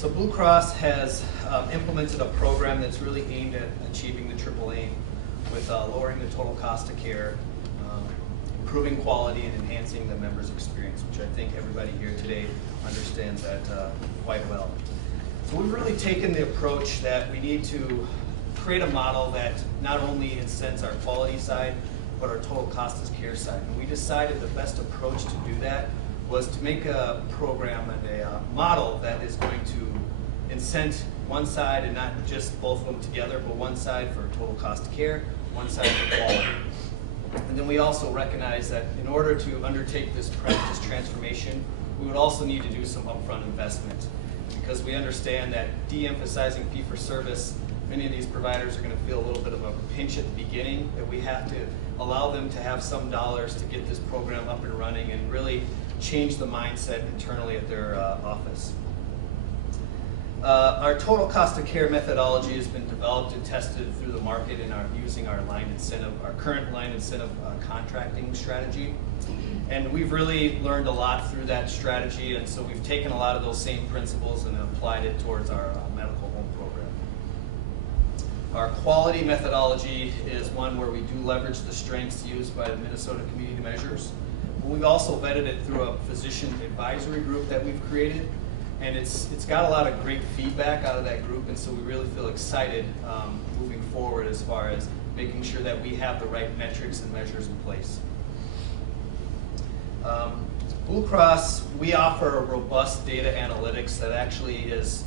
So Blue Cross has implemented a program that's really aimed at achieving the triple aim with lowering the total cost of care, improving quality, and enhancing the member's experience, which I think everybody here today understands that quite well. So we've really taken the approach that we need to create a model that not only incents our quality side, but our total cost of care side. And we decided the best approach to do that was to make a program and a model that is going to incent one side and not just both of them together, but one side for total cost of care, one side for quality. And then we also recognize that in order to undertake this practice transformation, we would also need to do some upfront investment, because we understand that de-emphasizing fee-for-service, many of these providers are going to feel a little bit of a pinch at the beginning, that we have to allow them to have some dollars to get this program up and running and really change the mindset internally at their office. Our total cost of care methodology has been developed and tested through the market in using our current line incentive contracting strategy. And we've really learned a lot through that strategy, and so we've taken a lot of those same principles and applied it towards our medical home program. Our quality methodology is one where we do leverage the strengths used by the Minnesota Community Measures. We've also vetted it through a physician advisory group that we've created, and it's got a lot of great feedback out of that group, and so we really feel excited moving forward as far as making sure that we have the right metrics and measures in place. Blue Cross, we offer a robust data analytics that actually is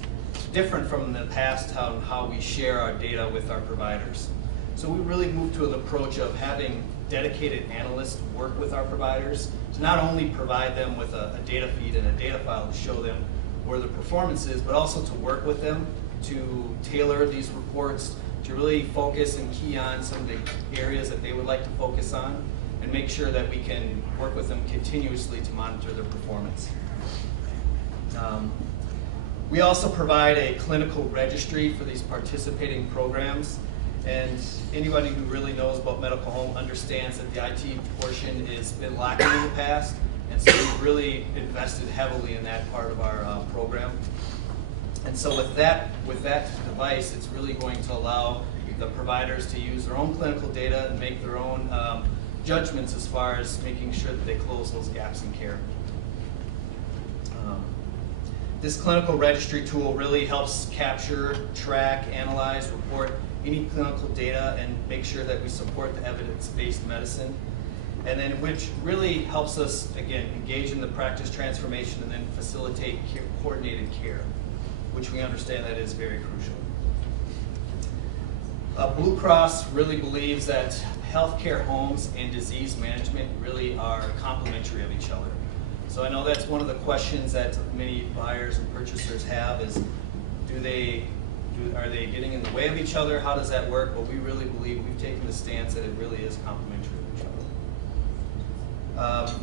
different from the past on how we share our data with our providers. So we really moved to an approach of having dedicated analysts work with our providers to not only provide them with a data feed and a data file to show them where the performance is, but also to work with them to tailor these reports, to really focus and key on some of the areas that they would like to focus on, and make sure that we can work with them continuously to monitor their performance. We also provide a clinical registry for these participating programs, and anybody who really knows about medical home understands that the IT portion has been lacking in the past, and so we've really invested heavily in that part of our program. And so with that device, it's really going to allow the providers to use their own clinical data and make their own judgments as far as making sure that they close those gaps in care. This clinical registry tool really helps capture, track, analyze, report any clinical data, and make sure that we support the evidence-based medicine. And then which really helps us, again, engage in the practice transformation and then facilitate coordinated care, which we understand that is very crucial. Blue Cross really believes that healthcare homes and disease management really are complementary of each other. So I know that's one of the questions that many buyers and purchasers have is, are they getting in the way of each other? How does that work? But we really believe we've taken the stance that it really is complementary of each other.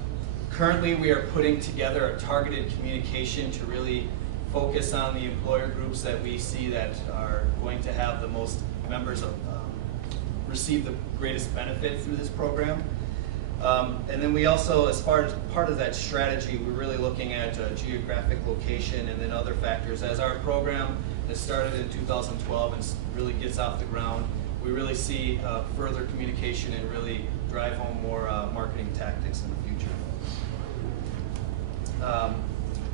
Currently, we are putting together a targeted communication to really focus on the employer groups that we see that are going to have the most members of receive the greatest benefit through this program. And then we also, as far as part of that strategy, we're really looking at geographic location and then other factors. As our program has started in 2012 and really gets off the ground, we really see further communication and really drive home more marketing tactics in the future.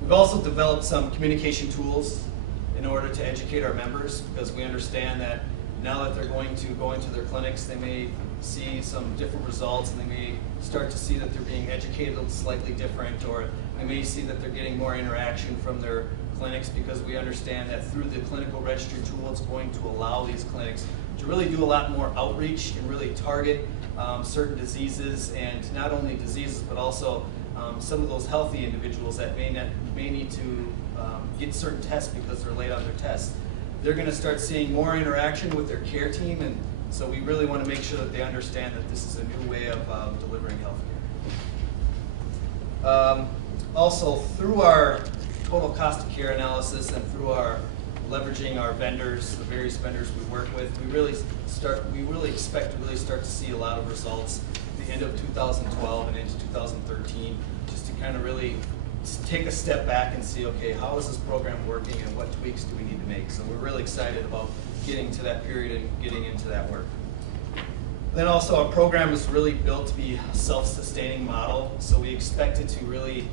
We've also developed some communication tools in order to educate our members, because we understand that now that they're going to go into their clinics, they may see some different results, and they may start to see that they're being educated slightly different, or they may see that they're getting more interaction from their clinics, because we understand that through the clinical registry tool, it's going to allow these clinics to really do a lot more outreach and really target certain diseases, and not only diseases, but also some of those healthy individuals that may need to get certain tests because they're late on their tests. They're going to start seeing more interaction with their care team, and so we really want to make sure that they understand that this is a new way of delivering health care. Also, through our total cost of care analysis and through our leveraging our vendors, the various vendors we work with, we really expect to really start to see a lot of results at the end of 2012 and into 2013, just to kind of really take a step back and see, okay, how is this program working and what tweaks do we need to make? So we're really excited about getting to that period and getting into that work. Then also our program is really built to be a self-sustaining model, so we expect it to really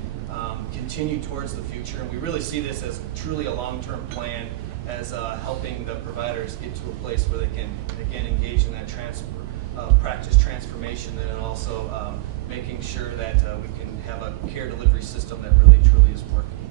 continue towards the future, and we really see this as truly a long-term plan as helping the providers get to a place where they can, again, engage in that practice transformation, and also making sure that we can have a care delivery system that really truly is working.